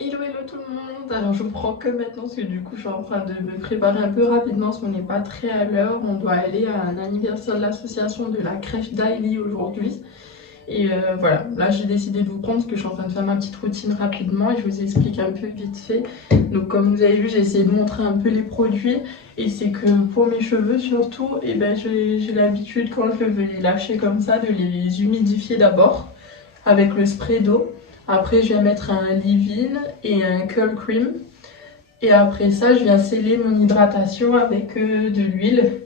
Hello hello tout le monde. Alors je prends que maintenant parce que du coup je suis en train de me préparer un peu rapidement parce qu'on n'est pas très à l'heure. On doit aller à un anniversaire de l'association de la crèche d'Ailey aujourd'hui. Et voilà, là j'ai décidé de vous prendre parce que je suis en train de faire ma petite routine rapidement et je vous explique un peu vite fait. Donc comme vous avez vu, j'ai essayé de montrer un peu les produits et c'est que pour mes cheveux surtout, et ben j'ai l'habitude quand je veux les lâcher comme ça de les humidifier d'abord avec le spray d'eau. Après, je viens mettre un leave-in et un curl cream. Et après ça, je viens sceller mon hydratation avec de l'huile.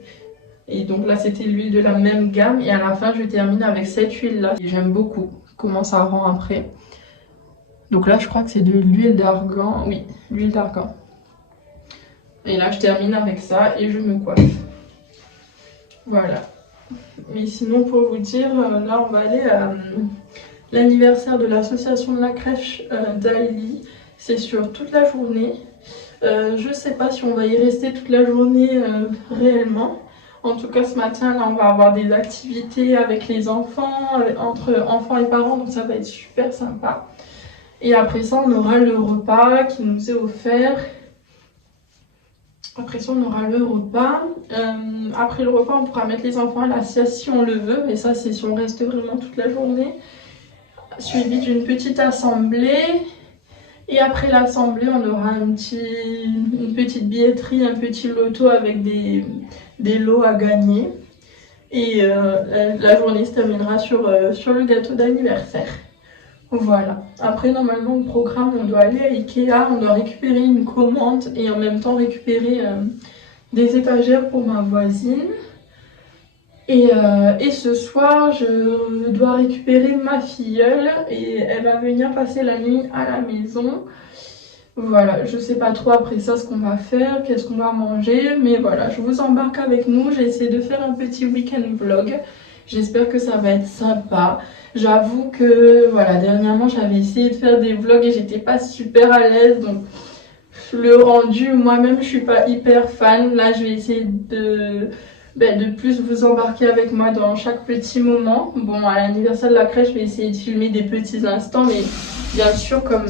Et donc là, c'était l'huile de la même gamme. Et à la fin, je termine avec cette huile-là. J'aime beaucoup comment ça rend après. Donc là, je crois que c'est de l'huile d'argan. Oui, l'huile d'argan. Et là, je termine avec ça et je me coiffe. Voilà. Mais sinon, pour vous dire, là, on va aller à l'anniversaire de l'association de la crèche d'Ailey. C'est sur toute la journée. Je sais pas si on va y rester toute la journée réellement. En tout cas, ce matin, là, on va avoir des activités avec les enfants, entre enfants et parents, donc ça va être super sympa. Et après ça, on aura le repas qui nous est offert. Après ça, on aura le repas. Après le repas, on pourra mettre les enfants à la sieste si on le veut, mais ça, c'est si on reste vraiment toute la journée. Suivi d'une petite assemblée. Et après l'assemblée, on aura une petite billetterie, un petit loto avec des lots à gagner. Et la journée se terminera sur le gâteau d'anniversaire. Voilà. Après, normalement, le programme, on doit aller à Ikea, on doit récupérer une commande et en même temps récupérer des étagères pour ma voisine. Et ce soir, je dois récupérer ma filleule et elle va venir passer la nuit à la maison. Voilà, je sais pas trop après ça ce qu'on va faire, qu'est-ce qu'on va manger, mais voilà, je vous embarque avec nous. J'ai essayé de faire un petit week-end vlog. J'espère que ça va être sympa. J'avoue que voilà, dernièrement j'avais essayé de faire des vlogs et j'étais pas super à l'aise, donc le rendu, moi-même je suis pas hyper fan. Là, je vais essayer de plus vous embarquer avec moi dans chaque petit moment. Bon, à l'anniversaire de la crèche, je vais essayer de filmer des petits instants, mais bien sûr, comme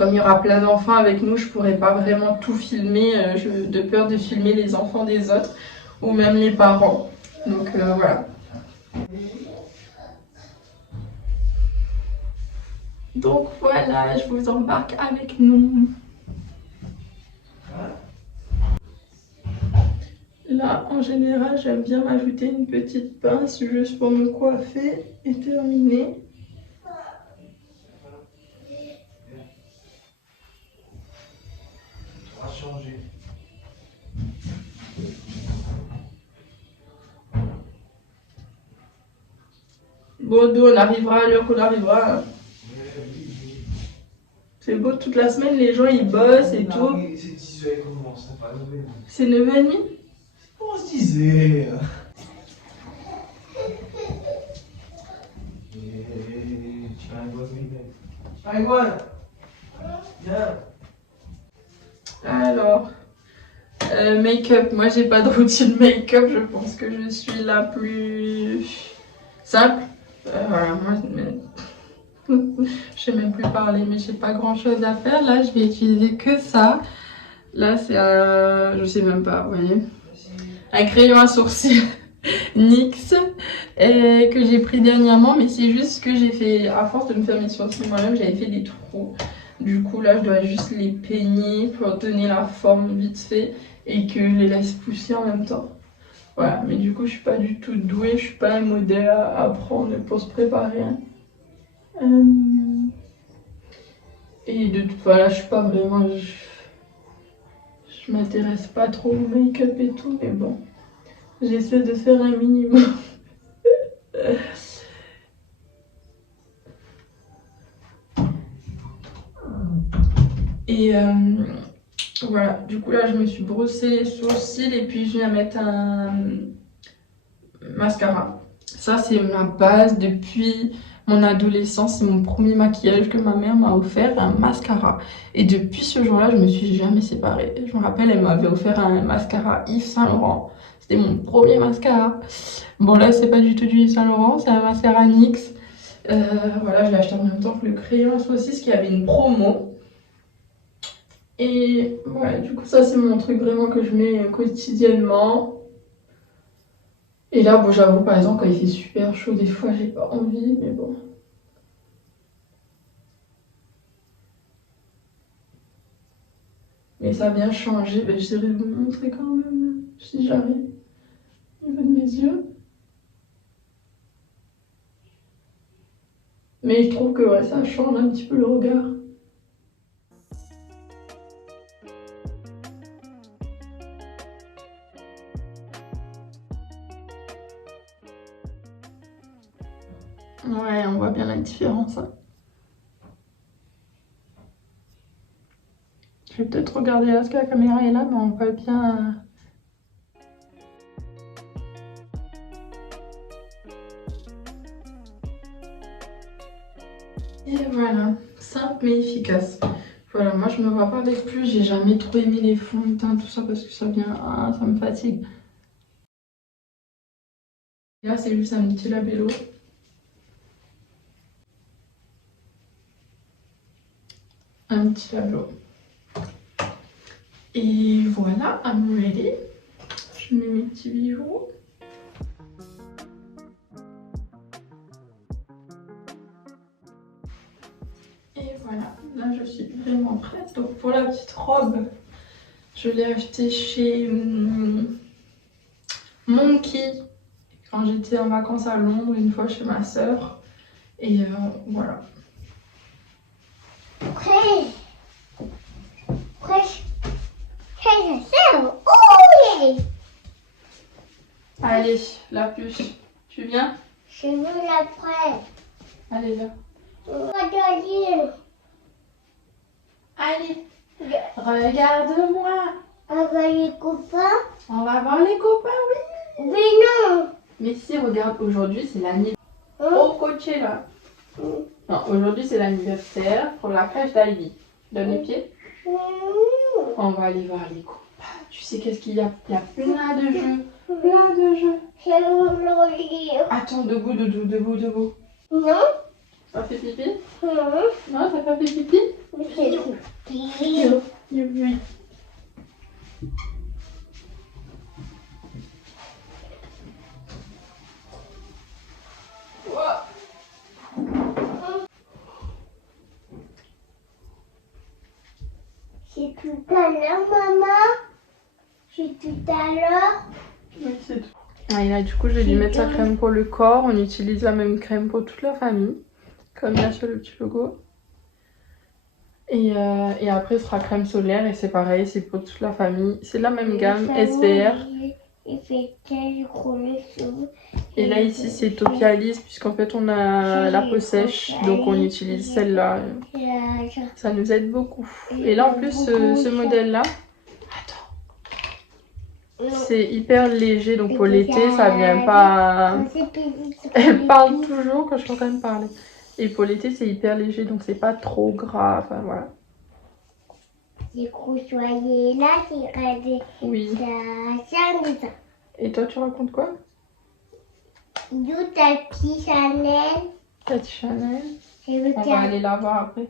il y aura plein d'enfants avec nous, je pourrais pas vraiment tout filmer, de peur de filmer les enfants des autres ou même les parents. Donc voilà. Donc voilà, je vous embarque avec nous. Là, en général, j'aime bien m'ajouter une petite pince juste pour me coiffer et terminer. Bon, nous, on arrivera à l'heure qu'on arrivera. C'est beau, toute la semaine, les gens, ils bossent et tout. C'est 10h comment ça, pas 9h. C'est 9h30. On se disait. Alors, make-up. Moi, j'ai pas de routine make-up. Je pense que je suis la plus simple. Voilà, je sais même plus parler, mais j'ai pas grand chose à faire. Là, je vais utiliser que ça. Là, c'est un. Je sais même pas, vous voyez. Un crayon à sourcils NYX que j'ai pris dernièrement, mais c'est juste que j'ai fait, à force de me faire mes sourcils moi-même, j'avais fait des trous. Du coup, là, je dois juste les peigner pour donner la forme vite fait et que je les laisse pousser en même temps. Voilà, mais du coup, je suis pas du tout douée, je suis pas un modèle à prendre pour se préparer. Hein. Et de toute façon, là, je suis pas vraiment. Je m'intéresse pas trop au make-up et tout, mais bon. J'essaie de faire un minimum. Et voilà, du coup là je me suis brossé les sourcils et puis je viens mettre un mascara. Ça c'est ma base depuis mon adolescence, c'est mon premier maquillage que ma mère m'a offert, un mascara. Et depuis ce jour-là, je me suis jamais séparée. Je me rappelle, elle m'avait offert un mascara Yves Saint Laurent. C'était mon premier mascara. Bon là c'est pas du tout du Yves Saint Laurent, c'est un mascara NYX. Voilà, je l'ai acheté en même temps que le crayon à saucisse qui avait une promo. Et voilà, du coup, ça c'est mon truc vraiment que je mets quotidiennement. Et là, bon, j'avoue, par exemple, quand il fait super chaud, des fois, j'ai pas envie, mais bon. Mais ça a bien changé. Ben, j'essaierai de vous montrer quand même, si j'arrive, au niveau de mes yeux. Mais je trouve que ouais, ça change un petit peu le regard. Ouais, on voit bien la différence. Hein. Je vais peut-être regarder là, parce que la caméra est là, mais on voit bien... Et voilà, simple mais efficace. Voilà, moi je me vois pas avec plus, j'ai jamais trop aimé les fonds de teint, tout ça, parce que ça vient... Ah, ça me fatigue. Et là, c'est juste un petit labello. Un petit labello. Et voilà, I'm ready. Je mets mes petits bijoux. Et voilà, là je suis vraiment prête. Donc pour la petite robe, je l'ai achetée chez Monkey quand j'étais en vacances à Londres, une fois chez ma soeur. Et voilà. Allez, la puce, tu viens? Je veux la presse. Allez, viens. Allez, regarde-moi. On va les copains. On va voir les copains, oui. Mais non. Mais si, regarde, aujourd'hui c'est l'anniversaire. Hein? Oh, Coachella. Non, aujourd'hui c'est l'anniversaire pour la crèche d'Ivy. Donne les pieds. On va aller voir les copains. Tu sais qu'est-ce qu'il y a? Il y a plein de jeux. Plein de jeux. Je veux le lire. Attends, debout, debout, debout, debout. Non. Ça fait pipi? Non. Non, t'as pas fait pipi? C'est tout. Oui. C'est tout à l'heure, maman. C'est tout à l'heure. Oui, c'est tout. Ah, et là, du coup, je vais lui mettre sa crème pour le corps. On utilise la même crème pour toute la famille, comme il y a sur le petit logo. Et après, ce sera crème solaire et c'est pareil, c'est pour toute la famille. C'est la même gamme, SBR. Il fait quel gros cheveux. Et là, ici, c'est Topialis, puisqu'en fait, on a la peau sèche, donc on utilise celle-là. Ça nous aide beaucoup. Et là, en plus, ce modèle-là, c'est hyper léger, donc pour l'été, ça vient pas... Elle parle toujours quand je suis en train de parler. Et pour l'été, c'est hyper léger, donc c'est pas trop gras, enfin voilà. C'est crochoyé là, c'est regardé. Oui. Ça. Et toi, tu racontes quoi? D'où ta petite Chanel? Tati Chanel. On On va aller la voir après.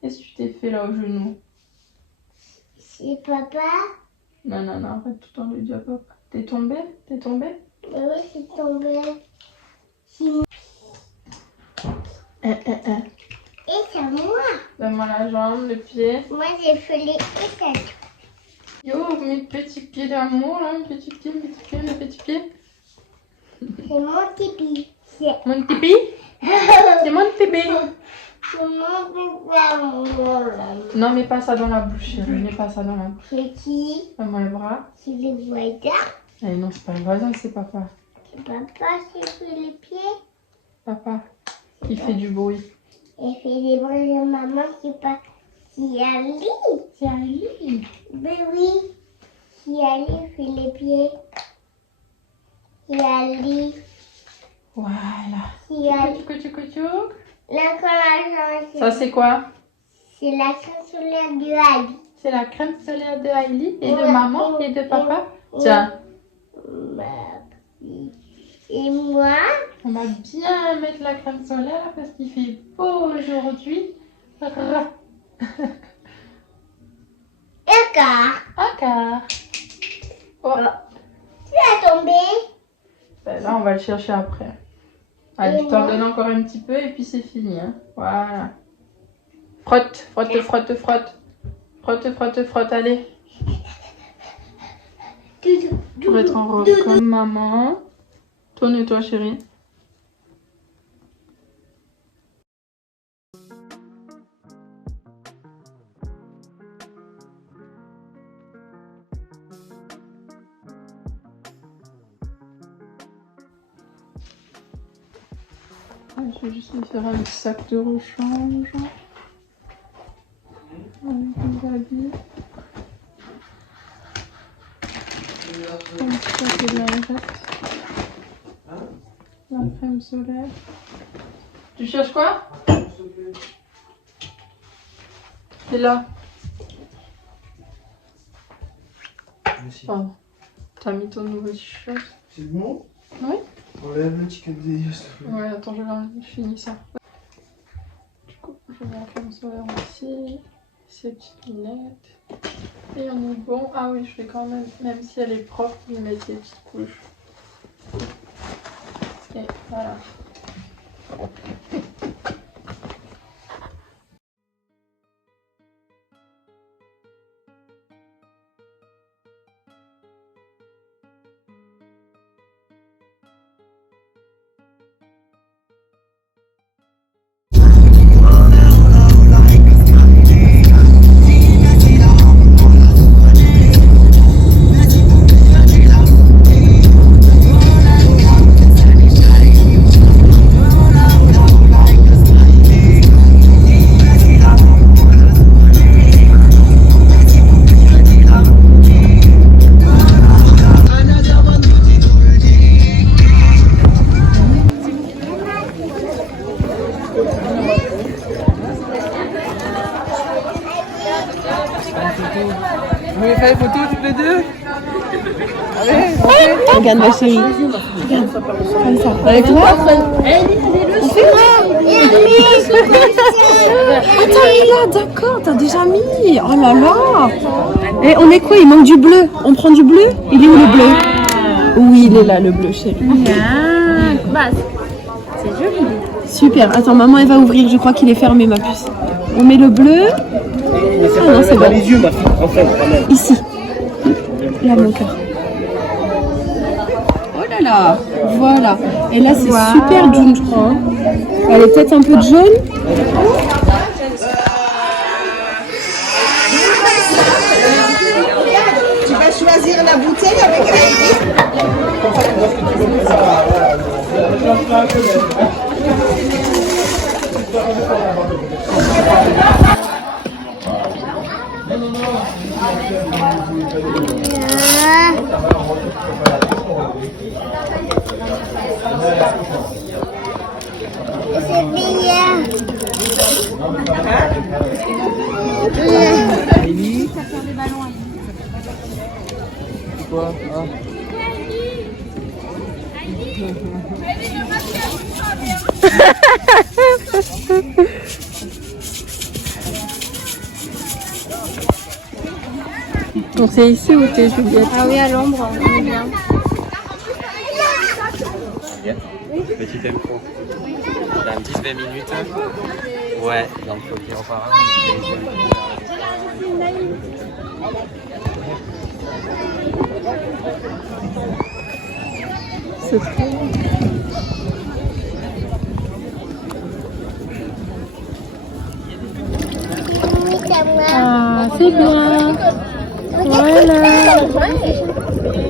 Qu'est-ce que tu t'es fait là au genou? C'est papa? Non, non, non, arrête tout le temps de lui dire papa. T'es tombé? T'es tombé? Oui, c'est tombé. Et c'est moi. Donne-moi la jambe, le pied. Moi, j'ai fait les étapes. Yo, mes petits pieds d'amour là, mes petits pieds, mes petits pieds, mes petits pieds. C'est mon tipi. C'est Mon tipi? C'est mon tipi. mon tipi. Non, mets pas ça dans la bouche, chérie. Mets pas ça dans la bouche. C'est qui? Donne-moi le bras. C'est le voisin. Eh non, c'est pas le voisin, c'est papa. C'est papa qui fait les pieds. Papa, qui fait du bruit. Et fait les bras de maman qui a lit. C'est Ali. Ben oui. Qui a lit fait les pieds. Qui a lit. Voilà. Qui a lit. Tchouc. La collage. Ça, c'est quoi? C'est la crème solaire du Ali. C'est la crème solaire de Hailey et de Ouais, maman et de papa. ouais. Tiens, Et moi, on va bien mettre la crème solaire parce qu'il fait beau aujourd'hui. le chercher après. Allez, je t'en donne encore un petit peu et puis c'est fini. Hein. Voilà. Frotte, frotte, frotte, frotte. Frotte, frotte, frotte, allez. Pour être en robe comme maman. Tourne-toi, chérie. Je vais juste lui faire un petit sac de rechange. Avec les habits. Un petit sac de lingettes. La crème solaire. Tu cherches quoi? C'est là. Pardon. T'as mis ton nouveau t-shirt. C'est bon? Oui. Enlève le ticket de délire, s'il te plaît. Ouais, attends, je finis ça. Du coup, je mets la crème solaire ici. Ces petites lunettes. Et on est bon. Ah oui, je vais quand même si elle est propre, lui mettre des petites couches. Et voilà. Vous voulez faire une photo toutes les deux? Allez, regarde ma chérie. Regarde, comme ça. Avec moi? Attends, il est là, d'accord, t'as déjà mis. Oh là là. Et on met quoi? Il manque du bleu. On prend du bleu? Il est où le bleu? Oui, il est là, le bleu, chérie. C'est joli. Super. Attends, maman, elle va ouvrir. Je crois qu'il est fermé, ma puce. On met le bleu. Ah non, c'est bon. Les yeux, ma fille. Enfin, quand même. Ici. Là, mon cœur. Oh là là. Voilà. Et là, c'est super jaune, je crois. Elle est peut-être un peu de jaune. Tu vas choisir la bouteille avec Heidi. C'est bien. Quoi? Ah. Donc c'est ici où t'es, Juliette? Ah oui, à l'ombre, on est bien. Petite info. Dans 10-20 minutes. Ouais, donc faut qu'il repart. C'est trop. Ah, c'est bien. Voilà.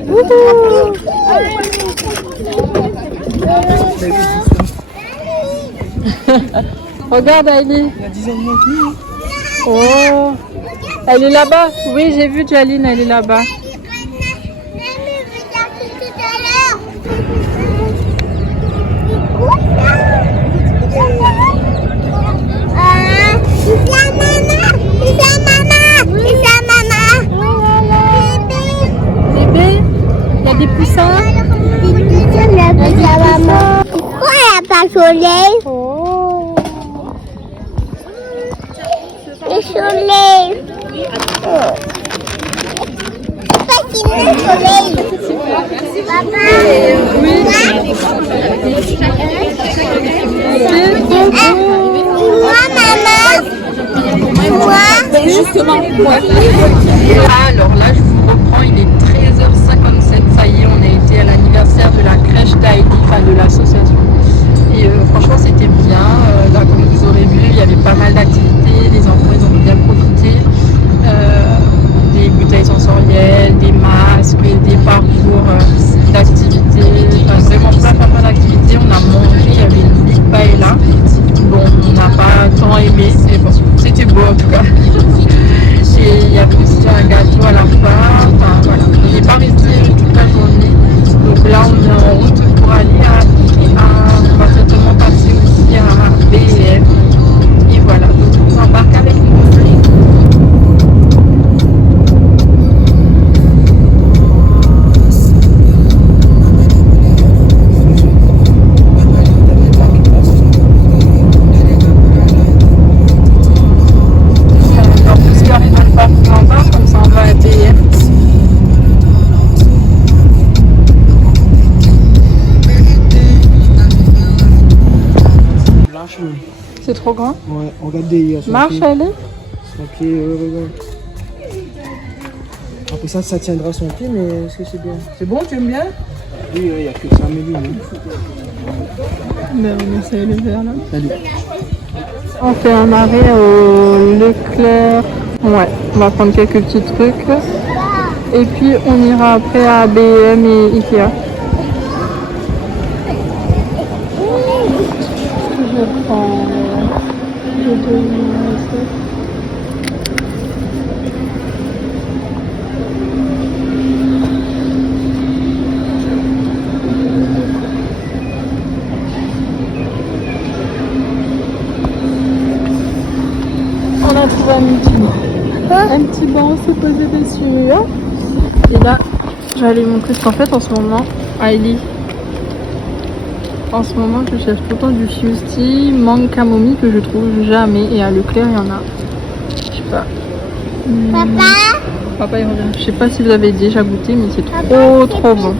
Wouhou. Regarde, Aïli. Il y a 10 ans de moins que nous. Oh. Elle est là-bas. Oui, j'ai vu Jaline, elle est là-bas. Bébé, il y a des poussins. Pourquoi il n'y a pas de soleil? Oh. Le soleil. Pourquoi il y a le soleil? Papa. Oui. Moi, maman. Moi. Justement, alors là, je vous reprends, il est 13h57, ça y est, on a été à l'anniversaire de la crèche d'Aïli, enfin de l'association. Et franchement, c'était bien. Là, comme vous aurez vu, il y avait pas mal d'activités, les enfants, ils ont bien profité. Des bouteilles sensorielles, des masques, des parcours d'activités, enfin, vraiment plein d'activités. On a mangé, il y avait une big paella. Bon, on n'a pas tant aimé, c'était beau en tout cas. Et il y avait aussi un gâteau à la fin. Enfin voilà, on n'est pas resté toute la journée. Donc là, on est en route pour aller on va certainement passer aussi à BM. Et voilà, donc on embarque avec nous. C'est trop grand. Ouais, regardez. Marche, allez. Son pied, regarde. Après ça tiendra son pied, mais est-ce que c'est bien? C'est bon, tu aimes bien? Oui, il n'y a que ça, mais lui, Ben, on essaye le verre là. Salut. On fait un arrêt au Leclerc. Ouais, on va prendre quelques petits trucs. Et puis on ira après à BM et Ikea. Je prends on a trouvé un petit banc, on s'est posé dessus. Et là, je vais aller montrer ce qu'en fait en ce moment, Aïli. En ce moment, je cherche tout le temps du Fusti, mangue camomille que je trouve jamais. Et à Leclerc, il y en a. Je sais pas. Papa, il revient. Je sais pas si vous avez déjà goûté, mais c'est trop bon.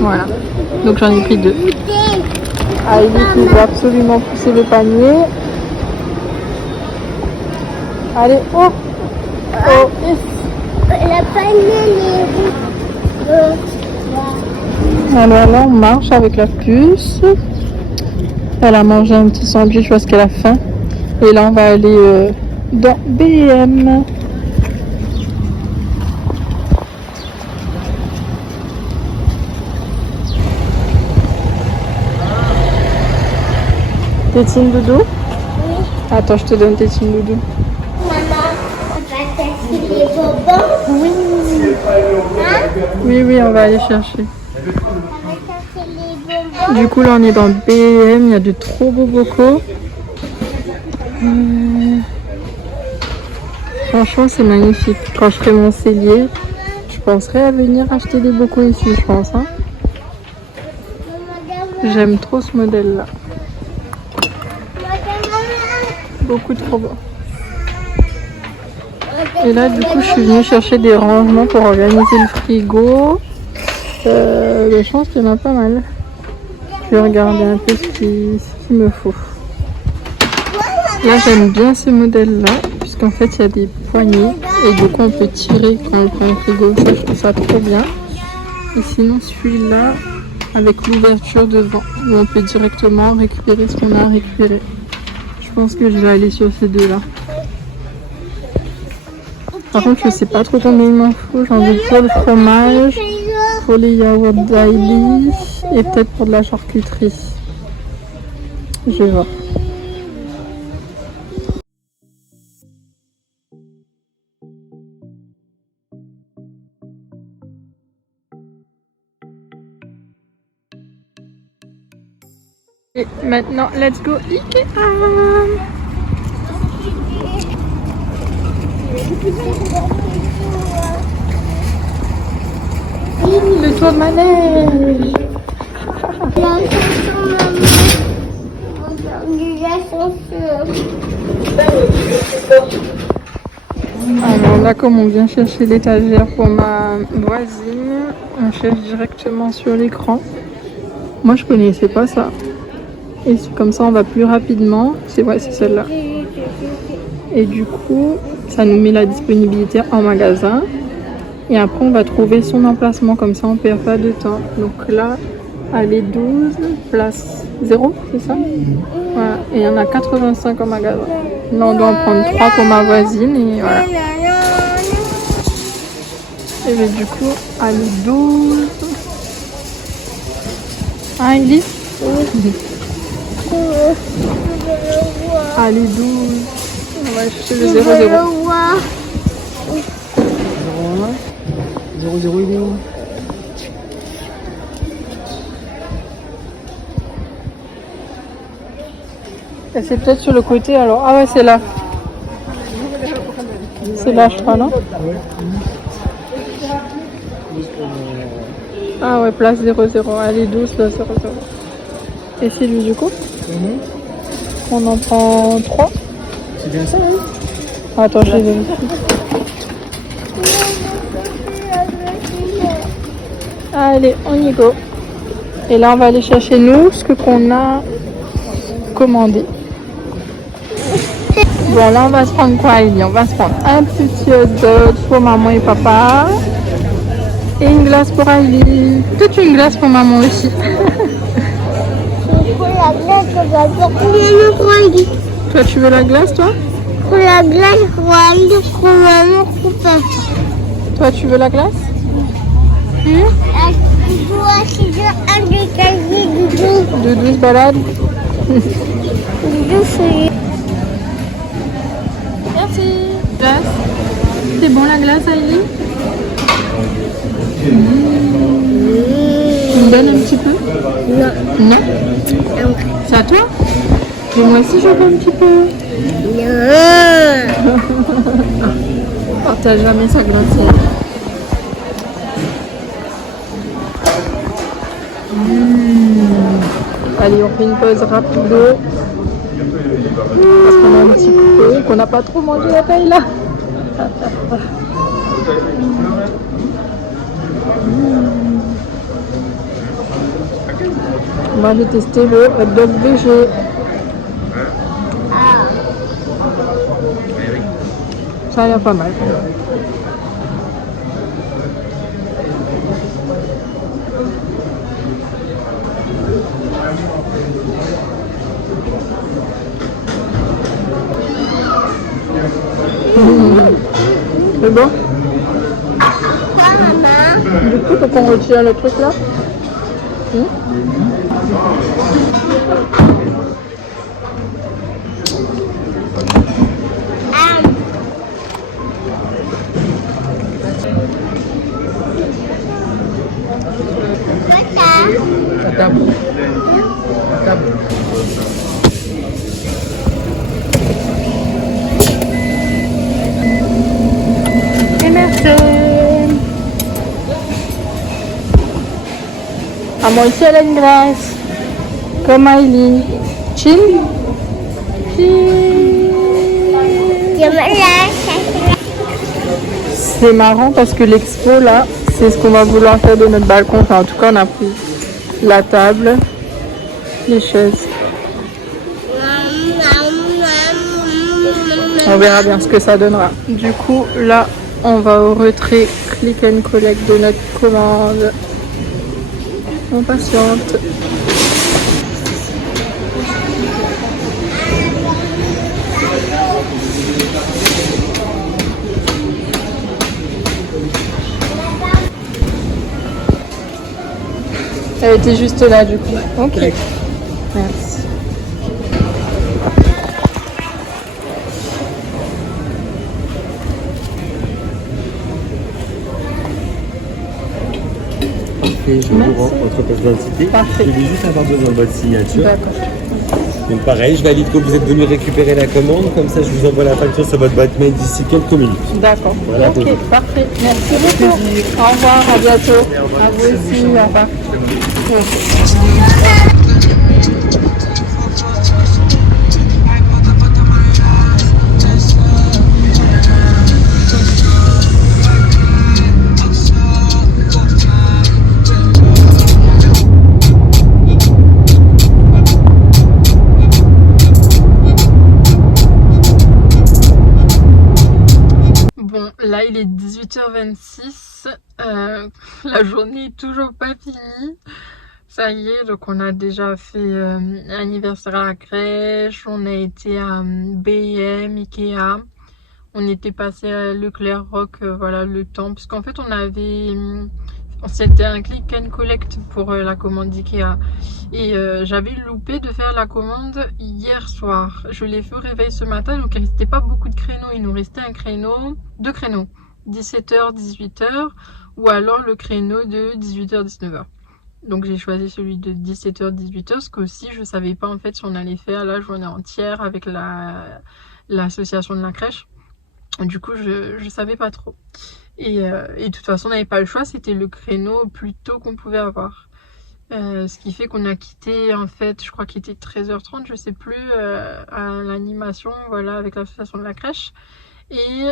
Voilà. Donc j'en ai pris 2. Aïli qui veut absolument pousser le panier. Allez, oh, yes. La panier, Alors là, on marche avec la puce. Elle a mangé un petit sandwich parce qu'elle a faim. Et là, on va aller dans BM. Tétine doudou? Oui. Attends, je te donne tétine doudou. Maman, on va tester les bonbons. Oui. Hein? Oui, on va aller chercher. On va chercher les bonbons. Du coup, là, on est dans BM. Il y a de trop beaux bocaux. Franchement, c'est magnifique. Quand je ferai mon cellier, je penserai à venir acheter des bocaux ici, je pense. Hein. J'aime trop ce modèle-là. Beaucoup trop beau. Et là, du coup, je suis venue chercher des rangements pour organiser le frigo. Je pense qu'il y en a pas mal. Je vais regarder un peu ce qu'il me faut. Là, j'aime bien ce modèle-là, puisqu'en fait, il y a des poignées. Et du coup, on peut tirer quand on prend le frigo. Ça, je trouve ça trop bien. Et sinon, celui-là, avec l'ouverture devant, où on peut directement récupérer ce qu'on a à récupérer. Je pense que je vais aller sur ces deux-là. Par contre, je sais pas trop combien il m'en faut. J'en veux pour le fromage, pour les yaourts d'Aïli et peut-être pour de la charcuterie. Je vais voir. Et maintenant, let's go Ikea. Le tour de manège. Alors là, comme on vient chercher l'étagère pour ma voisine, achète directement sur l'écran. Moi je connaissais pas ça. Et comme ça on va plus rapidement. C'est celle-là. Et du coup, ça nous met la disponibilité en magasin. Et après on va trouver son emplacement, comme ça on perd pas de temps. Donc là, allée 12, place 0, c'est ça? Voilà. Et il y en a 85 en magasin. Là on doit en prendre 3 pour ma voisine et voilà. Et bien, du coup, allée 12. Ah, Ellie? Allée 12. On va chercher le 00. 00, il est où? Et c'est peut-être sur le côté alors. Ah ouais, c'est là. C'est là, je crois, non? Ah ouais, place 00. Allez, 12, place 00. Et c'est lui du coup? On en prend 3. C'est bien ça, hein? Attends, je vérifie. Allez, on y go. Et là, on va aller chercher nous ce qu'on a commandé. Bon, là, on va se prendre quoi, Ellie? On va se prendre un petit hot dog pour maman et papa. Et une glace pour Ellie. Peut-être une glace pour maman aussi. Pour la glace, on va porter le roi. Toi, tu veux la glace, toi? Pour la glace, pour maman, pour papa. Toi, tu veux la glace? Je dois acheter un détaillé du dos. De 12 balades. Merci. Glace. C'est bon la glace, Ellie? Tu me donnes un petit peu? Non. Non? C'est à toi? Mais moi aussi, je veux un petit peu. Non. Partage jamais sa glacière. Allez, on fait une pause rapide. Parce qu'on a un petit peu, qu'on n'a pas trop mangé la paille là. Moi j'ai testé le hot dog végé. Ça a l'air pas mal. C'est bon? Quoi, maman? Du coup, faut qu'on retire le truc là. À table. À table. Et merci. Ah, moi aussi, elle a une glace. Comme Miley. Chill. C'est marrant parce que l'expo là, c'est ce qu'on va vouloir faire de notre balcon. Enfin, en tout cas, on a pris la table, les chaises. On verra bien ce que ça donnera. Du coup, là, on va au retrait click and collect de notre commande. On patiente. Elle était juste là du coup. Ok. Merci. Et je vous rends votre pièce d'identité. Parfait. Je vais juste avoir besoin de votre signature. D'accord. Donc pareil, je valide que vous êtes venu récupérer la commande, comme ça je vous envoie la facture sur votre boîte mail d'ici quelques minutes. D'accord. Voilà, ok, parfait. Merci beaucoup. Au revoir, à bientôt. À vous aussi, au revoir. Là il est 18h26, la journée est toujours pas finie. Ça y est, donc on a déjà fait l'anniversaire à la crèche, on a été à B&M, Ikea, on était passé à Leclerc Rock, voilà le temps, parce qu'en fait c'était un click and collect pour la commande Ikea. Et j'avais loupé de faire la commande hier soir. Je l'ai fait au réveil ce matin, donc il ne restait pas beaucoup de créneaux. Il nous restait deux créneaux, 17h, 18h, ou alors le créneau de 18h, 19h. Donc j'ai choisi celui de 17h, 18h, parce qu'aussi je savais pas en fait si on allait faire la journée entière avec l'association de la crèche. Du coup je savais pas trop. Et de toute façon on n'avait pas le choix, c'était le créneau plus tôt qu'on pouvait avoir. Ce qui fait qu'on a quitté en fait, je crois qu'il était 13h30, je sais plus, à l'animation, voilà, avec l'association de la crèche. Et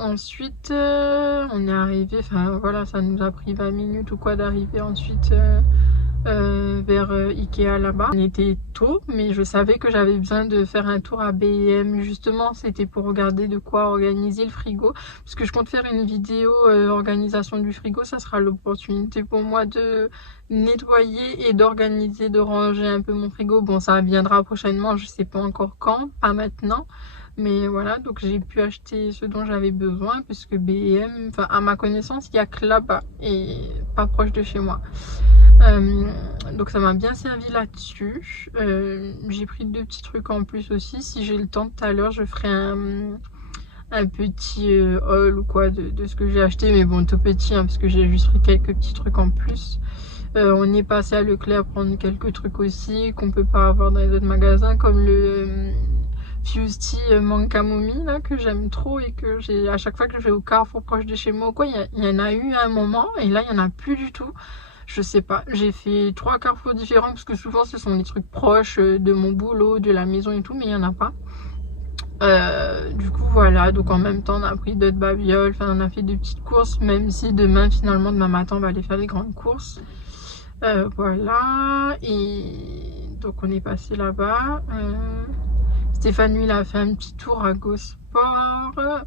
ensuite on est arrivé, enfin voilà, ça nous a pris 20 minutes ou quoi d'arriver ensuite vers Ikea là-bas. On était tôt, mais je savais que j'avais besoin de faire un tour à B&M, justement c'était pour regarder de quoi organiser le frigo, parce que je compte faire une vidéo organisation du frigo. Ça sera l'opportunité pour moi de nettoyer et d'organiser, de ranger un peu mon frigo. Bon, ça viendra prochainement, je sais pas encore quand, pas maintenant. Mais voilà, donc j'ai pu acheter ce dont j'avais besoin, puisque B&M, enfin à ma connaissance, il n'y a que là-bas et pas proche de chez moi. Donc ça m'a bien servi là-dessus. J'ai pris 2 petits trucs en plus aussi. Si j'ai le temps tout à l'heure, je ferai un petit haul ou quoi de ce que j'ai acheté. Mais bon, tout petit, hein, parce que j'ai juste pris quelques petits trucs en plus. On est passé à Leclerc prendre quelques trucs aussi qu'on peut pas avoir dans les autres magasins, comme le Fuse Tea mangue camomille là, que j'aime trop et que j'ai à chaque fois que je vais au Carrefour proche de chez moi ou quoi, il y en a eu à un moment et là il y en a plus du tout. Je sais pas, j'ai fait 3 Carrefours différents parce que souvent ce sont des trucs proches de mon boulot, de la maison et tout, mais il y en a pas. Du coup voilà, donc en même temps on a pris d'autres babioles, enfin on a fait 2 petites courses, même si demain matin on va aller faire les grandes courses. Voilà, et donc on est passé là-bas. Stéphane lui il a fait un petit tour à Go-Sport.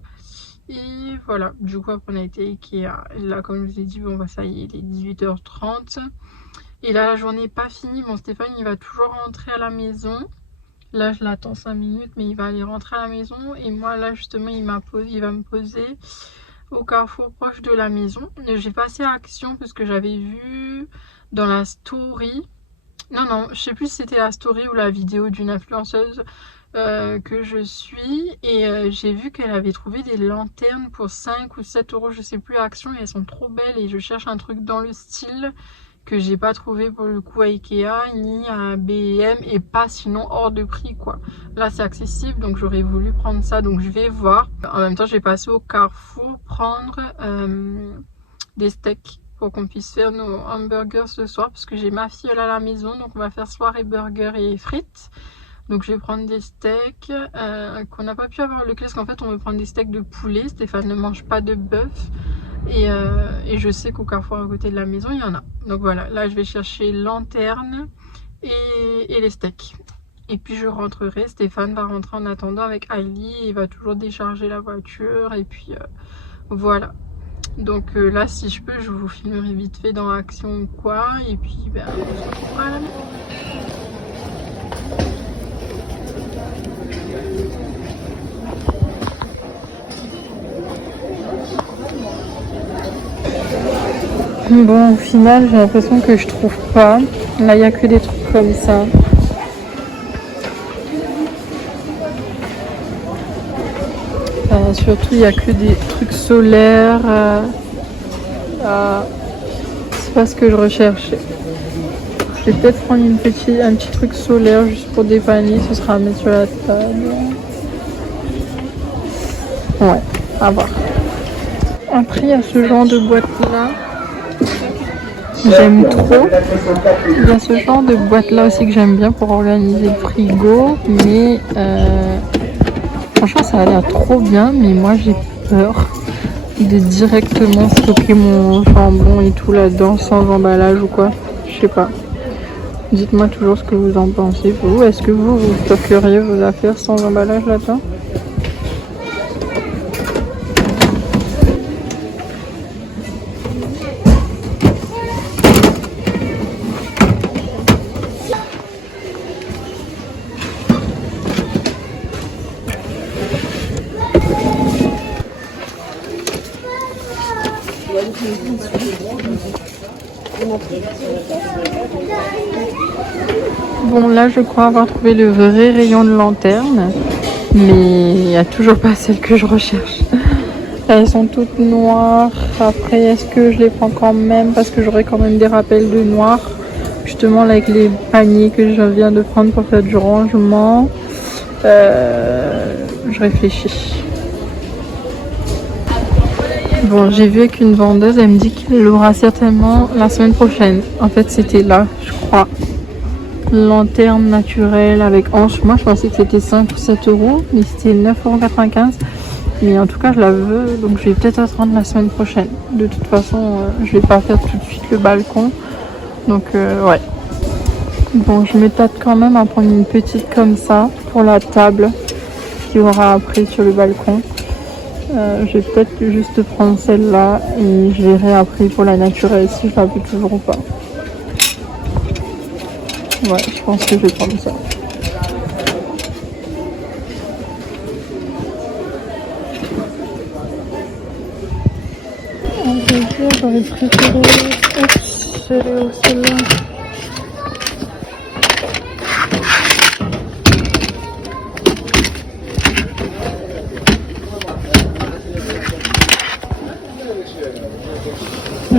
Et voilà, du coup après on a été à Ikea. Et là comme je vous ai dit, bon bah ça y est, il est 18h30. Et là la journée n'est pas finie. Bon, Stéphane il va toujours rentrer à la maison. Là je l'attends 5 minutes, mais il va aller rentrer à la maison. Et moi là justement il va me poser au Carrefour proche de la maison. J'ai passé à Action parce que j'avais vu dans la story. Non, je sais plus si c'était la story ou la vidéo d'une influenceuse que je suis, et j'ai vu qu'elle avait trouvé des lanternes pour 5 ou 7 euros, je sais plus, à Action, et elles sont trop belles et je cherche un truc dans le style que j'ai pas trouvé pour le coup à Ikea ni à B&M, et pas sinon hors de prix quoi. Là c'est accessible, donc j'aurais voulu prendre ça, donc je vais voir. En même temps je vais passer au Carrefour prendre des steaks pour qu'on puisse faire nos hamburgers ce soir, parce que j'ai ma fiole à la maison, donc on va faire soirée burger et frites. Donc je vais prendre des steaks qu'on n'a pas pu avoir le parce qu'en fait on veut prendre des steaks de poulet. Stéphane ne mange pas de bœuf. Et je sais qu'au Carrefour à côté de la maison il y en a. Donc voilà, là je vais chercher lanterne et les steaks. Et puis je rentrerai, Stéphane va rentrer en attendant avec Hailey. Il va toujours décharger la voiture et puis voilà. Donc là si je peux je vous filmerai vite fait dans Action ou quoi. Et puis ben, on se retrouvera à la maison. Bon, au final, j'ai l'impression que je trouve pas. Là, il n'y a que des trucs comme ça. Surtout, il n'y a que des trucs solaires. C'est pas ce que je recherchais. Je vais peut-être prendre un petit truc solaire juste pour dépanner. Ce sera à mettre sur la table. Ouais, à voir. Après, il y a ce genre de boîte-là. J'aime trop. Il y a ce genre de boîte là aussi que j'aime bien pour organiser le frigo, mais franchement ça a l'air trop bien, mais moi j'ai peur de directement stocker mon jambon et tout là-dedans sans emballage ou quoi. Je sais pas. Dites-moi toujours ce que vous en pensez vous. Est-ce que vous stockeriez vos affaires sans emballage là-dedans? Bon, là je crois avoir trouvé le vrai rayon de lanterne, mais il n'y a toujours pas celle que je recherche. Elles sont toutes noires. Après, est-ce que je les prends quand même parce que j'aurai quand même des rappels de noir, justement là, avec les paniers que je viens de prendre pour faire du rangement. Je réfléchis. Bon, j'ai vu avec une vendeuse, elle me dit qu'elle l'aura certainement la semaine prochaine. En fait, c'était là, je crois. Lanterne naturelle avec hanche. Moi, je pensais que c'était 5 ou 7 euros, mais c'était 9,95 €. Mais en tout cas, je la veux, donc je vais peut-être attendre la semaine prochaine. De toute façon, je vais pas faire tout de suite le balcon. Donc, ouais. Bon, je me tâte quand même à prendre une petite comme ça pour la table qu'il y aura après sur le balcon. Je vais peut-être juste prendre celle-là et je verrai après pour la naturelle si je la veux toujours ou pas. Ouais, je pense que je vais prendre ça. En vrai dire, j'aurais préféré celle-là.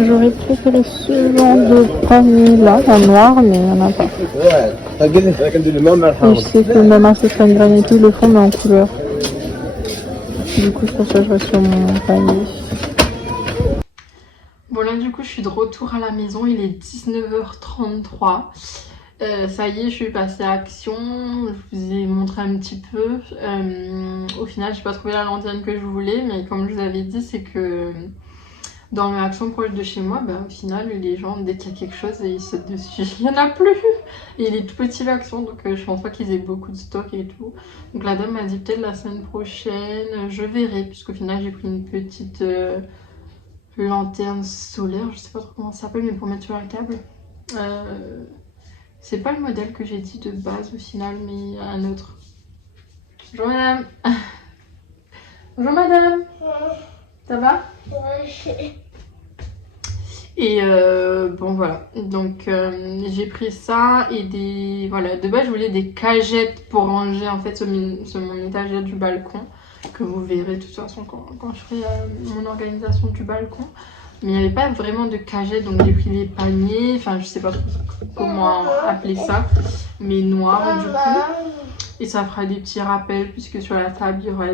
J'aurais préféré ce genre de panier là, en noir, mais il n'y en a pas. Et je sais que même à Stéphane Granetti le font, mais en couleur. Du coup, c'est pour ça que je reste sur mon panier. Bon, là, du coup, je suis de retour à la maison. Il est 19h33. Ça y est, je suis passée à action. Je vous ai montré un petit peu. Au final, j'ai pas trouvé la lanterne que je voulais, mais comme je vous avais dit, c'est que dans l'action proche de chez moi, au final, les gens, dès qu'il y a quelque chose, ils sautent dessus. Il n'y en a plus. Et il est tout petit l'action, donc je pense pas qu'ils aient beaucoup de stock et tout. Donc la dame m'a dit peut-être la semaine prochaine, je verrai, puisqu'au final, j'ai pris une petite lanterne solaire. Je sais pas trop comment ça s'appelle, mais pour mettre sur la table. C'est pas le modèle que j'ai dit de base au final, mais un autre. Bonjour madame. Bonjour madame. Ça va? Et bon voilà, donc j'ai pris ça et des... Voilà, de base je voulais des cagettes pour ranger en fait sur mon étagère du balcon, que vous verrez de toute façon quand je ferai mon organisation du balcon. Mais il n'y avait pas vraiment de cagettes, donc j'ai pris les paniers, enfin je sais pas comment appeler ça, mais noirs du coup. Et ça fera des petits rappels puisque sur la table il y aura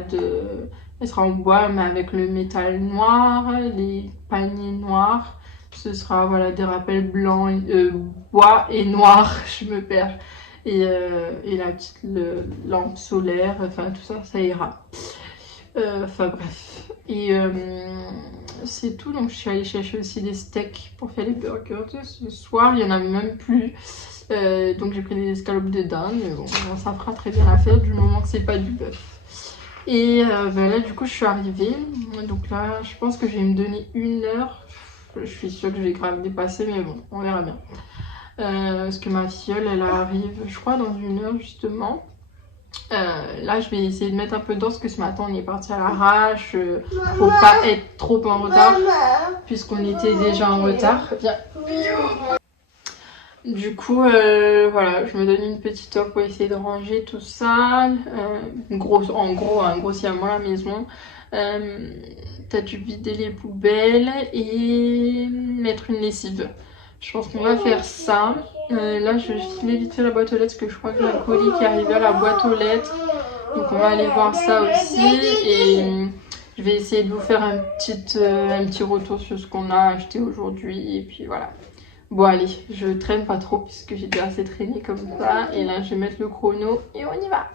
elle sera en bois mais avec le métal noir, les paniers noirs. Ce sera voilà, des rappels blancs, bois et noir, je me perds. Et la petite lampe solaire, enfin tout ça, ça ira. Enfin bref. Et c'est tout. Donc je suis allée chercher aussi des steaks pour faire les burgers de ce soir. Il n'y en avait même plus. Donc j'ai pris des escalopes de dinde. Mais bon, ça fera très bien l'affaire du moment que c'est pas du bœuf. Et là du coup je suis arrivée. Donc là je pense que je vais me donner 1 heure. Je suis sûre que je vais grave dépasser, mais bon, on verra bien. Parce que ma filleule, elle arrive, je crois, dans 1 heure justement. Là, je vais essayer de mettre un peu d'or parce que ce matin, on est parti à l'arrache pour pas être trop en retard, puisqu'on était déjà en retard. Viens. Du coup, voilà, je me donne une petite heure pour essayer de ranger tout ça. En gros, grossièrement la maison. T'as dû vider les poubelles et mettre une lessive. Je pense qu'on va faire ça. Là, je vais filer vite fait la boîte aux lettres parce que je crois que j'ai un colis qui est arrivé à la boîte aux lettres. Donc, on va aller voir ça aussi. Et je vais essayer de vous faire un petit retour sur ce qu'on a acheté aujourd'hui. Et puis voilà. Bon, allez, je traîne pas trop puisque j'ai déjà assez traîné comme ça. Et là, je vais mettre le chrono et on y va.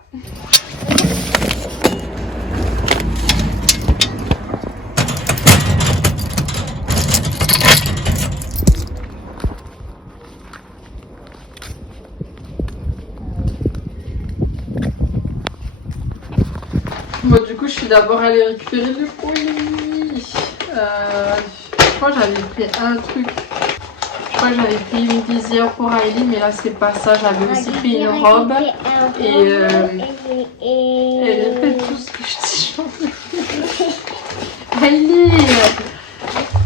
Bon, du coup, je suis d'abord allée récupérer le colis. Je crois que j'avais pris un truc. Je crois que j'avais pris une visière pour Hailey, mais là, c'est pas ça. J'avais aussi pris une robe. Et elle fait tout ce que je dis. Hailey!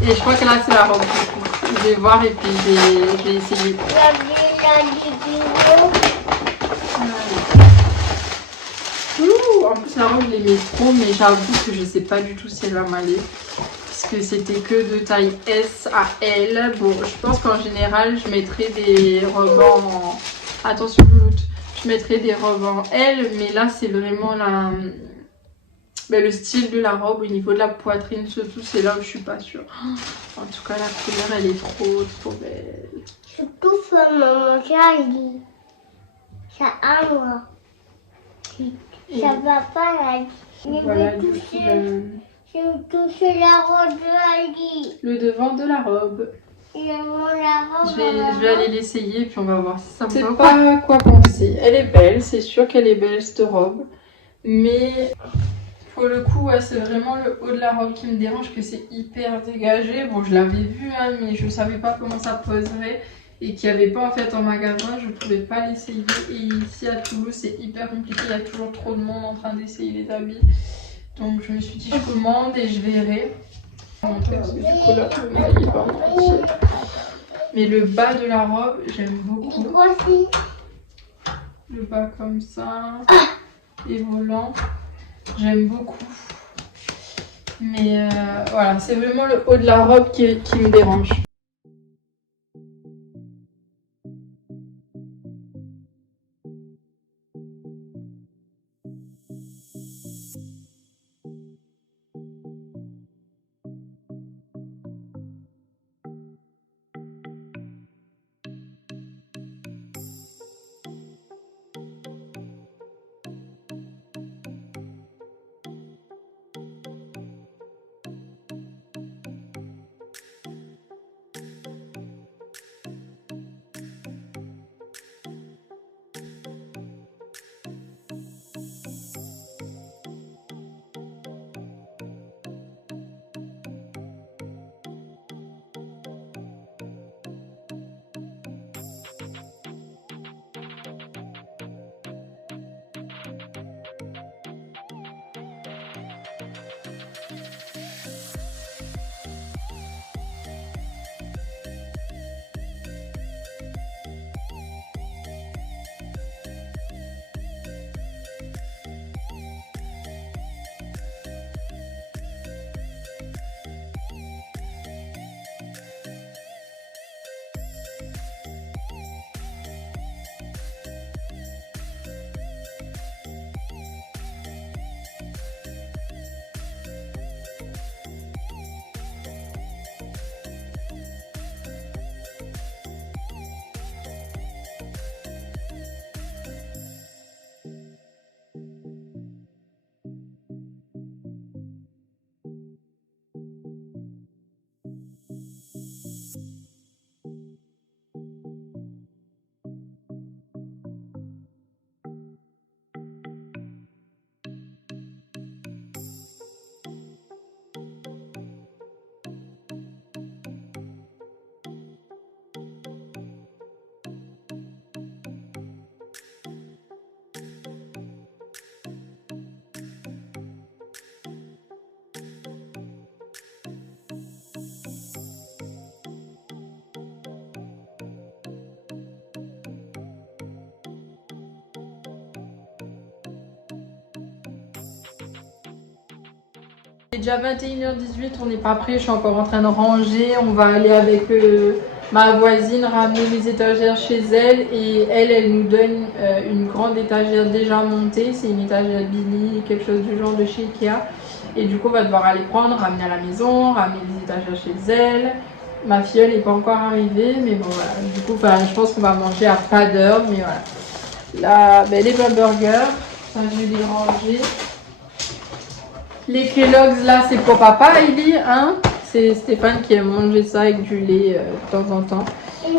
Et je crois que là c'est la robe du coup. Je vais voir et puis je vais essayer. Ouh, en plus la robe je l'aimais trop, mais j'avoue que je sais pas du tout si elle va m'aller. Puisque c'était que de taille S à L. Bon, je pense qu'en général je mettrais des robes en... Attention Louloute. Je mettrais des robes en L, mais là c'est vraiment la... le style de la robe au niveau de la poitrine, surtout c'est là où je suis pas sûre. En tout cas la couleur elle est trop belle. Surtout maman, Charlie. Ça a moi. Ça va pas là. Voilà, Je veux toucher la robe de Ali. le devant de la robe. Je vais aller l'essayer puis on va voir si ça me va. Je sais pas quoi penser. Elle est belle, c'est sûr qu'elle est belle cette robe. Mais pour le coup, ouais, c'est vraiment le haut de la robe qui me dérange, que c'est hyper dégagé. Bon, je l'avais vu, hein, mais je savais pas comment ça poserait. Et qu'il n'y avait pas en fait en magasin, je pouvais pas l'essayer. Et ici à Toulouse, c'est hyper compliqué, il y a toujours trop de monde en train d'essayer les habits. Donc je me suis dit, je commande et je verrai. Parce que du coup, là, le maillot est pas en entier. Mais le bas de la robe, j'aime beaucoup. Le bas comme ça, et volant, j'aime beaucoup. Mais voilà, c'est vraiment le haut de la robe qui me dérange. Il est déjà 21h18, on n'est pas prêt, je suis encore en train de ranger. On va aller avec ma voisine ramener les étagères chez elle et elle nous donne une grande étagère déjà montée. C'est une étagère Billy, quelque chose du genre de chez Ikea. Et du coup on va devoir aller prendre, ramener à la maison, ramener les étagères chez elle. Ma filleule n'est pas encore arrivée, mais bon voilà. Du coup je pense qu'on va manger à pas d'heure, mais voilà. Là, les burgers, ça je vais les ranger. Les Kellogg's là c'est pour papa Ellie, hein. C'est Stéphane qui aime manger ça avec du lait de temps en temps.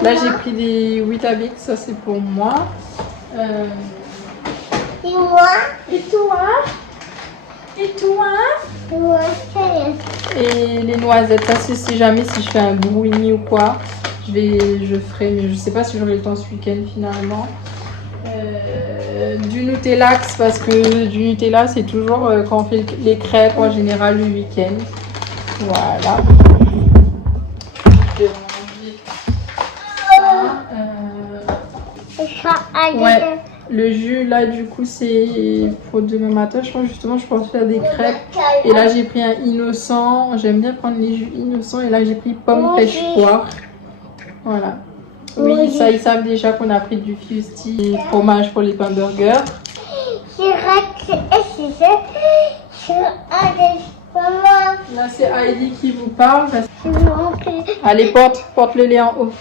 Là j'ai pris des Weetabix, ça c'est pour moi. Et moi? Et toi? Et toi? Et les noisettes, ça c'est si jamais si je fais un brownie ou quoi, je ferai, mais je sais pas si j'aurai le temps ce week-end finalement. Du Nutellax parce que du Nutella c'est toujours quand on fait les crêpes en général le week-end. Voilà. Ouais. Le jus là du coup c'est pour demain matin, je crois justement je pense faire des crêpes. Et là j'ai pris un innocent, j'aime bien prendre les jus innocents et là j'ai pris pomme pêche poire. Voilà. Oui, ça ils savent déjà qu'on a pris du Fusty et fromage pour les pains burgers. Là c'est Heidi qui vous parle. Allez porte le lait en haut.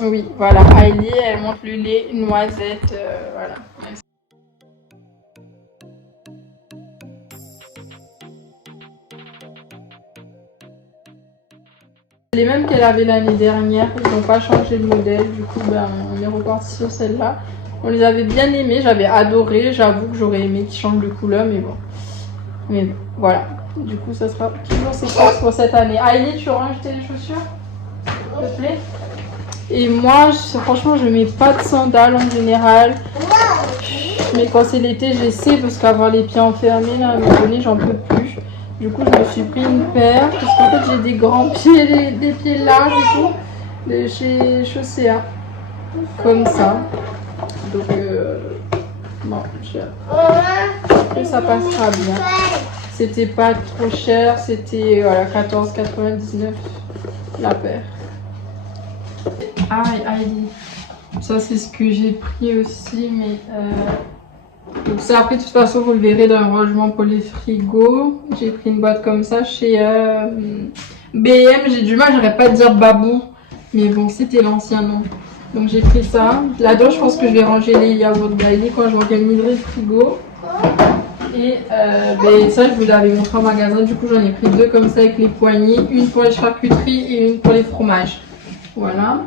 Oui, voilà, Heidi, elle monte le lait, noisette, voilà. Les mêmes qu'elle avait l'année dernière, ils n'ont pas changé le modèle, du coup ben, on est reparti sur celle-là. On les avait bien aimés, j'avais adoré, j'avoue que j'aurais aimé qu'ils changent de couleur, mais bon. Mais bon, voilà. Du coup, ça sera toujours ces courses pour cette année. Heidi, tu ranges tes chaussures, s'il te plaît. Et moi, franchement, je mets pas de sandales en général. Mais quand c'est l'été, j'essaie parce qu'avoir les pieds enfermés, là, à un moment donné, j'en peux plus. Du coup, je me suis pris une paire parce qu'en fait, j'ai des grands pieds, des pieds larges et tout, de chez Chaussea. Comme ça. Donc, bon, que ça passera bien. C'était pas trop cher, c'était voilà, 14,99 la paire. Ah, Heidi, ça c'est ce que j'ai pris aussi, mais donc ça après de toute façon vous le verrez dans le rangement pour les frigos. J'ai pris une boîte comme ça chez BM, j'ai du mal, j'aurais pas dire Babou, mais bon c'était l'ancien nom. Donc j'ai pris ça. Là-dedans je pense que je vais ranger les yaourts d'Heidi quand je organiserai le frigo. Et ben, ça je vous l'avais montré en magasin, du coup j'en ai pris deux comme ça avec les poignées, une pour les charcuteries et une pour les fromages. Voilà.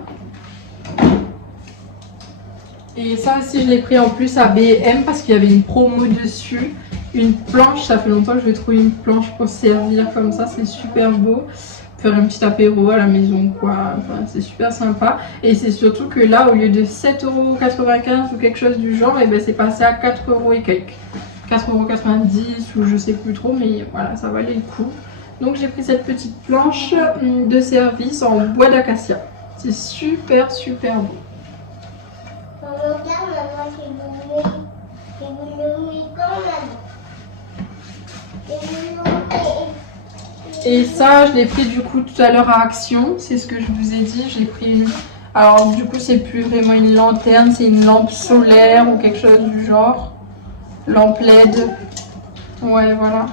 Et ça aussi je l'ai pris en plus à B&M parce qu'il y avait une promo dessus. Une planche, ça fait longtemps que je vais trouver une planche pour servir comme ça, c'est super beau. Faire un petit apéro à la maison quoi, enfin, c'est super sympa. Et c'est surtout que là au lieu de 7,95 € ou quelque chose du genre, et ben, c'est passé à 4 € et quelques. 4,90 € ou je sais plus trop, mais voilà, ça valait le coup. Donc j'ai pris cette petite planche de service en bois d'acacia. C'est super super beau. Et ça, je l'ai pris du coup tout à l'heure à Action, c'est ce que je vous ai dit, j'ai pris une... Alors du coup c'est plus vraiment une lanterne, c'est une lampe solaire ou quelque chose du genre. Lampe LED. Ouais, voilà.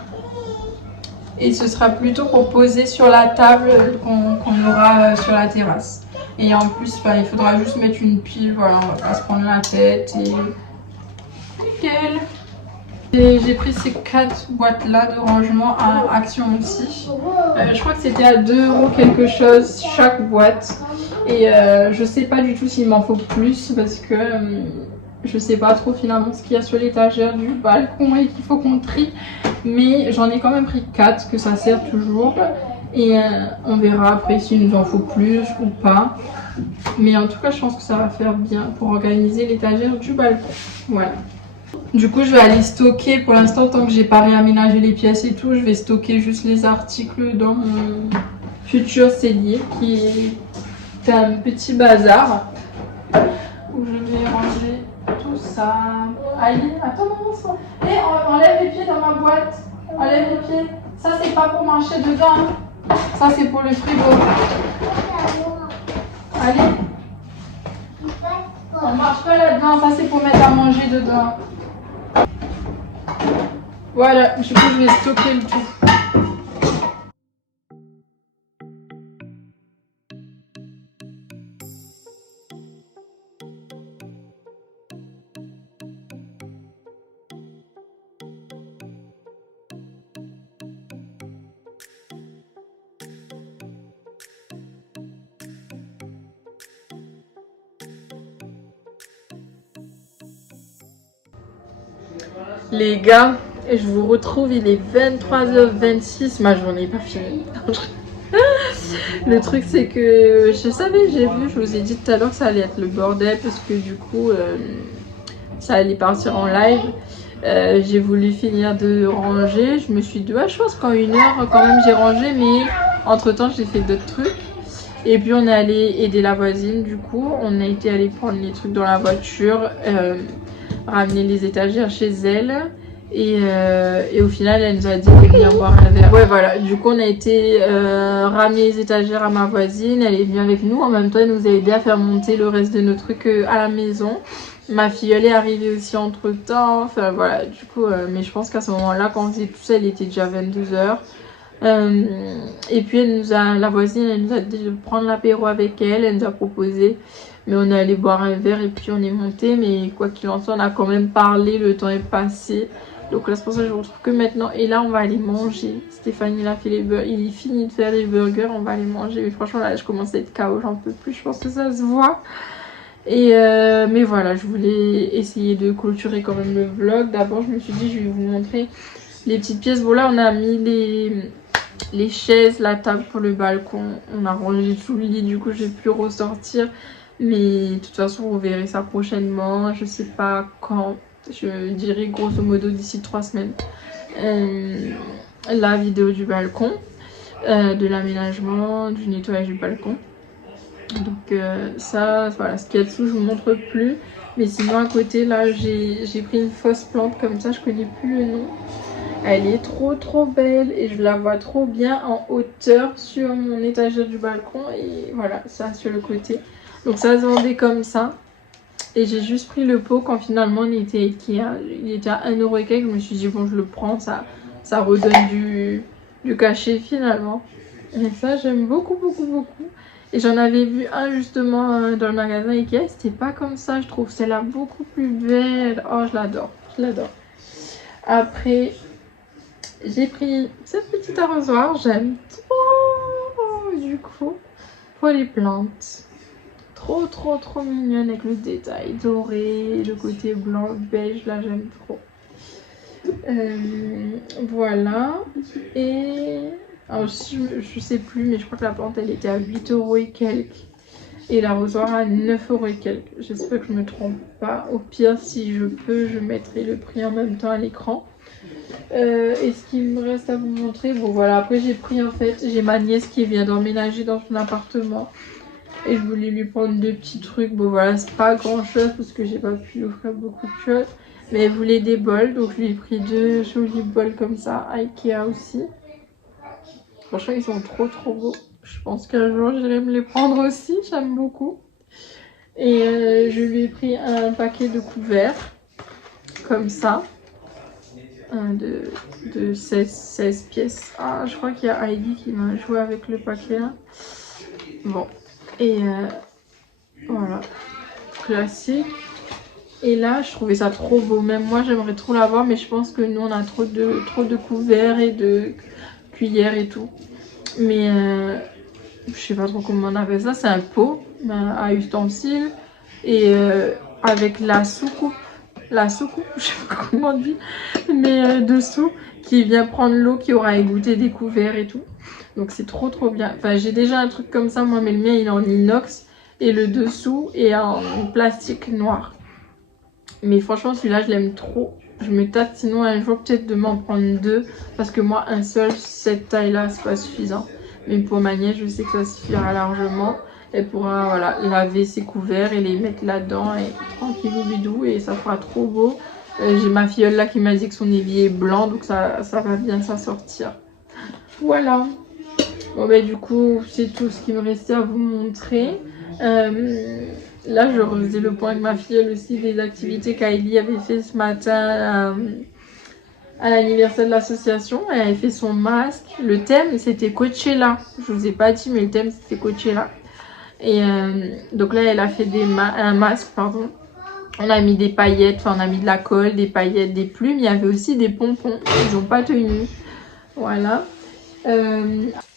Et ce sera plutôt pour poser sur la table qu'on aura sur la terrasse. Et en plus, il faudra juste mettre une pile, voilà, on va pas se prendre la tête et... Nickel. Et j'ai pris ces 4 boîtes là de rangement à Action aussi. Je crois que c'était à 2 € quelque chose chaque boîte. Et je sais pas du tout s'il m'en faut plus parce que... je sais pas trop finalement ce qu'il y a sur l'étagère du balcon et qu'il faut qu'on trie. Mais j'en ai quand même pris 4, que ça sert toujours. Et on verra après s'il nous en faut plus ou pas. Mais en tout cas, je pense que ça va faire bien pour organiser l'étagère du balcon. Voilà. Du coup, je vais aller stocker. Pour l'instant, tant que j'ai pas réaménagé les pièces et tout, je vais stocker juste les articles dans mon futur cellier qui est un petit bazar où je vais ranger tout ça. Allez, attends, maman, et enlève les pieds dans ma boîte. Enlève les pieds. Ça, c'est pas pour marcher dedans. Ça, c'est pour le frigo. Allez. On marche pas là-dedans. Ça, c'est pour mettre à manger dedans. Voilà, du coup, je vais stocker le tout. Les gars, je vous retrouve, il est 23h26, ma journée n'est pas finie. Le truc c'est que je savais, j'ai vu, je vous ai dit tout à l'heure que ça allait être le bordel parce que du coup ça allait partir en live. J'ai voulu finir de ranger, je me suis dit ouais, je pense qu'en 1 heure quand même j'ai rangé, mais entre temps j'ai fait d'autres trucs. Et puis on est allé aider la voisine du coup. On a été allé prendre les trucs dans la voiture, ramener les étagères chez elle. Et au final elle nous a dit de venir boire un verre. Ouais voilà, du coup on a été ramener les étagères à ma voisine. Elle est venue avec nous, en même temps elle nous a aidé à faire monter le reste de nos trucs à la maison. Ma fille elle est arrivée aussi entre temps. Enfin voilà, du coup mais je pense qu'à ce moment là quand on faisait tout ça il était déjà 22h. Et puis la voisine elle nous a dit de prendre l'apéro avec elle. Elle nous a proposé, mais on est allé boire un verre et puis on est monté. Mais quoi qu'il en soit on a quand même parlé, le temps est passé. Donc là c'est pour ça que je vous retrouve que maintenant. Et là on va aller manger. Stéphane il a fait les burgers, il finit de faire les burgers, on va aller manger. Mais franchement là je commence à être KO, j'en peux plus, je pense que ça se voit. Et mais voilà, je voulais essayer de clôturer quand même le vlog. D'abord je me suis dit je vais vous montrer les petites pièces. Bon là on a mis les chaises, la table pour le balcon. On a rangé tout le lit, du coup je vais plus ressortir. Mais de toute façon vous verrez ça prochainement. Je sais pas quand. Je dirais grosso modo d'ici 3 semaines. La vidéo du balcon, de l'aménagement, du nettoyage du balcon. Donc ça, voilà, ce qu'il y a dessous je vous montre plus. Mais sinon à côté là j'ai pris une fausse plante comme ça, je connais plus le nom. Elle est trop belle et je la vois trop bien en hauteur sur mon étagère du balcon. Et voilà, ça sur le côté. Donc ça se vendait comme ça. Et j'ai juste pris le pot quand finalement on était Ikea. Il était à 1€ et quelques. Je me suis dit bon je le prends, ça redonne du cachet finalement. Et ça j'aime beaucoup. Et j'en avais vu un justement dans le magasin Ikea. C'était pas comme ça je trouve. Celle-là beaucoup plus belle. Oh je l'adore. Après j'ai pris cette petite arrosoir. J'aime trop du coup pour les plantes. Trop mignonne avec le détail doré, le côté blanc, beige, là j'aime trop. Voilà. Et alors je sais plus, mais je crois que la plante elle était à 8€ et quelques. Et l'arrosoir à 9€ et quelques. J'espère que je me trompe pas. Au pire, si je peux, je mettrai le prix en même temps à l'écran. Et ce qu'il me reste à vous montrer, bon voilà, après j'ai pris en fait, j'ai ma nièce qui vient d'emménager dans son appartement. Et je voulais lui prendre 2 petits trucs. Bon voilà, c'est pas grand chose parce que j'ai pas pu lui offrir beaucoup de choses. Mais elle voulait des bols, donc je lui ai pris 2 jolis bols comme ça à Ikea aussi. Franchement ils sont trop beaux. Je pense qu'un jour j'irai me les prendre aussi, j'aime beaucoup. Et je lui ai pris un paquet de couverts comme ça. De 16 pièces. Ah je crois qu'il y a Heidi qui m'a joué avec le paquet là. Bon. Et voilà, classique. Et là je trouvais ça trop beau, même moi j'aimerais trop l'avoir, mais je pense que nous on a trop de couverts et de cuillères et tout. Mais je sais pas trop comment on appelle ça. C'est un pot à ustensiles et avec la soucoupe, je sais pas comment on dit, mais dessous qui vient prendre l'eau, qui aura égoutté des couverts et tout. Donc c'est trop bien. Enfin j'ai déjà un truc comme ça moi, mais le mien il est en inox et le dessous est en plastique noir. Mais franchement celui-là je l'aime trop. Je me tâte sinon un jour peut-être de m'en prendre 2. Parce que moi un seul, cette taille là c'est pas suffisant. Mais pour ma nièce je sais que ça suffira largement. Elle pourra voilà, laver ses couverts et les mettre là-dedans et tranquillou bidou et ça fera trop beau. J'ai ma filleule là qui m'a dit que son évier est blanc, donc ça va bien s'assortir. Voilà. Bon bah du coup c'est tout ce qui me restait à vous montrer. Là je refaisais le point avec ma filleule aussi des activités qu'Aïli avait fait ce matin à l'anniversaire de l'association. Elle avait fait son masque. Le thème c'était Coachella. Je vous ai pas dit mais le thème c'était Coachella. Et donc là elle a fait un masque pardon. On a mis des paillettes, enfin on a mis de la colle, des paillettes, des plumes. Il y avait aussi des pompons. Ils n'ont pas tenu. Voilà.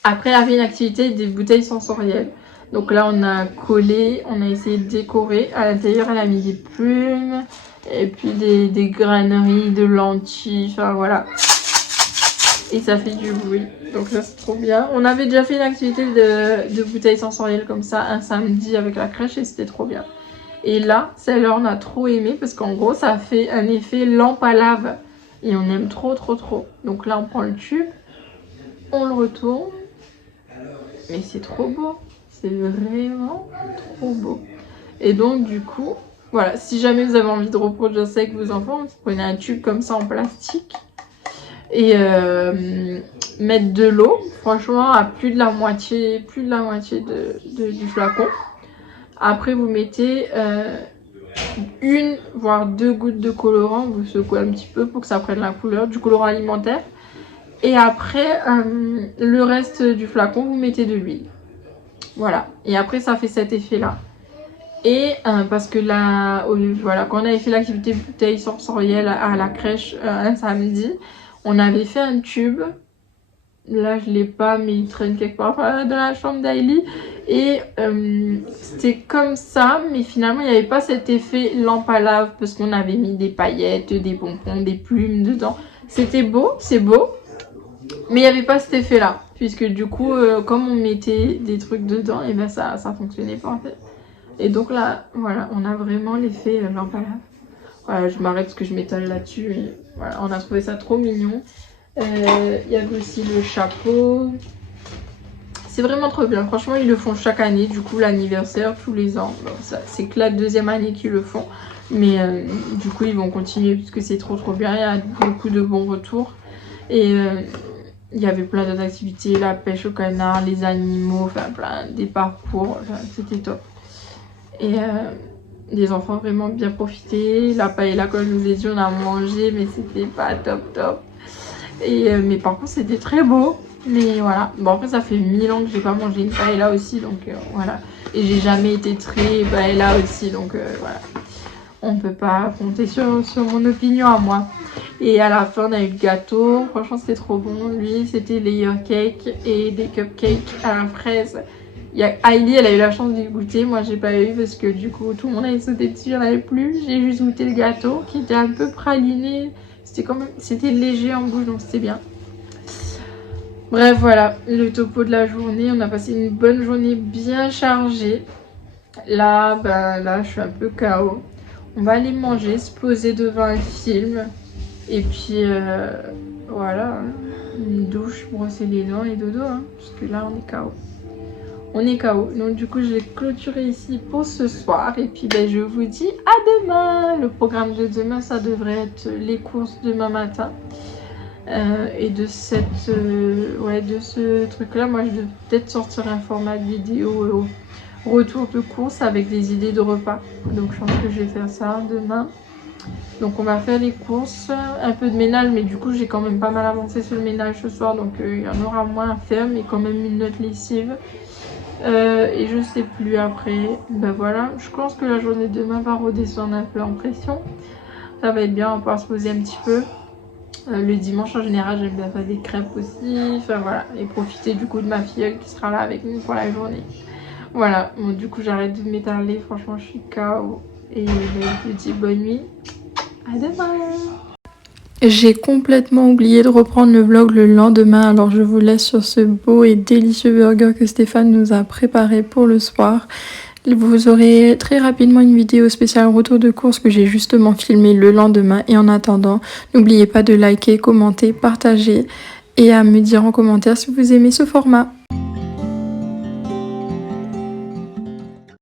Après, elle a fait une activité des bouteilles sensorielles. Donc là, on a collé, on a essayé de décorer. À l'intérieur, elle a mis des plumes et puis des graineries, de lentilles. Enfin voilà. Et ça fait du bruit. Donc là, c'est trop bien. On avait déjà fait une activité de bouteilles sensorielles comme ça un samedi avec la crèche et c'était trop bien. Et là, celle-là, on a trop aimé parce qu'en gros, ça fait un effet lampe à lave. Et on aime trop. Donc là, on prend le tube. On le retourne, mais c'est trop beau, C'est vraiment trop beau. Et donc du coup, voilà, si jamais vous avez envie de reproduire ça avec vos enfants, vous prenez un tube comme ça en plastique et mettre de l'eau, franchement à plus de la moitié du flacon. Après vous mettez une voire 2 gouttes de colorant, vous secouez un petit peu pour que ça prenne la couleur, du colorant alimentaire. Et après le reste du flacon vous mettez de l'huile. Voilà, et après ça fait cet effet là. Et parce que là, voilà, quand on avait fait l'activité bouteille sensorielle à la crèche un samedi, on avait fait un tube. Là, je l'ai pas, mais il traîne quelque part dans la chambre d'Ailey. Et c'était comme ça, mais finalement, il n'y avait pas cet effet lampe à lave parce qu'on avait mis des paillettes, des bonbons, des plumes dedans. C'était beau, c'est beau, mais il n'y avait pas cet effet-là. Puisque du coup, comme on mettait des trucs dedans, et ben ça fonctionnait pas en fait. Et donc là, voilà, on a vraiment l'effet lampe à lave. Voilà, je m'arrête parce que je m'étale là-dessus. Et voilà, on a trouvé ça trop mignon. Il y avait aussi le chapeau. C'est vraiment trop bien. Franchement, ils le font chaque année. Du coup, l'anniversaire, tous les ans. Bon, c'est que la 2e année qu'ils le font. Mais du coup, ils vont continuer puisque c'est trop bien. Il y a beaucoup de bons retours. Et il y avait plein d'autres activités. La pêche au canard, les animaux, enfin plein des parcours. Enfin, c'était top. Et les enfants ont vraiment bien profité. La paella, comme je vous ai dit, on a mangé, mais c'était pas top. Et, mais par contre, c'était très beau. Mais voilà. Bon, après, ça fait 1000 ans que j'ai pas mangé une paella aussi. Donc voilà. Et j'ai jamais été très paella aussi. Donc voilà. On peut pas compter sur mon opinion à moi. Et à la fin, on a eu le gâteau. Franchement, c'était trop bon. Lui, c'était layer cake et des cupcakes à la fraise. Ailey, elle a eu la chance d'y goûter. Moi, j'ai pas eu parce que du coup, tout le monde avait sauté dessus. Il n'y en avait plus. J'ai juste goûté le gâteau qui était un peu praliné. C'était léger en bouche, donc c'était bien. Bref, voilà le topo de la journée. On a passé une bonne journée bien chargée. Là, là, je suis un peu KO. On va aller manger, se poser devant un film. Et puis, voilà. Une douche, brosser les dents et dodo. Hein, parce que là, on est KO. On est KO. Donc, du coup, je vais clôturer ici pour ce soir. Et puis, je vous dis à demain. Le programme de demain, ça devrait être les courses demain matin. Et de ce truc-là, moi, je vais peut-être sortir un format de vidéo retour de course avec des idées de repas. Donc, je pense que je vais faire ça demain. Donc, on va faire les courses, un peu de ménage. Mais du coup, j'ai quand même pas mal avancé sur le ménage ce soir. Donc, il y en aura moins à faire. Mais quand même une note lessive. Et je sais plus après. Voilà, je pense que la journée de demain va redescendre un peu en pression. Ça va être bien, on va pouvoir se poser un petit peu. Le dimanche en général, j'aime bien faire des crêpes aussi. Enfin voilà, et profiter du coup de ma filleule qui sera là avec nous pour la journée. Voilà, bon, du coup j'arrête de m'étaler. Franchement, je suis KO. Et je vous dis bonne nuit. À demain. J'ai complètement oublié de reprendre le vlog le lendemain, alors je vous laisse sur ce beau et délicieux burger que Stéphane nous a préparé pour le soir. Vous aurez très rapidement une vidéo spéciale retour de course que j'ai justement filmée le lendemain. Et en attendant, n'oubliez pas de liker, commenter, partager et à me dire en commentaire si vous aimez ce format.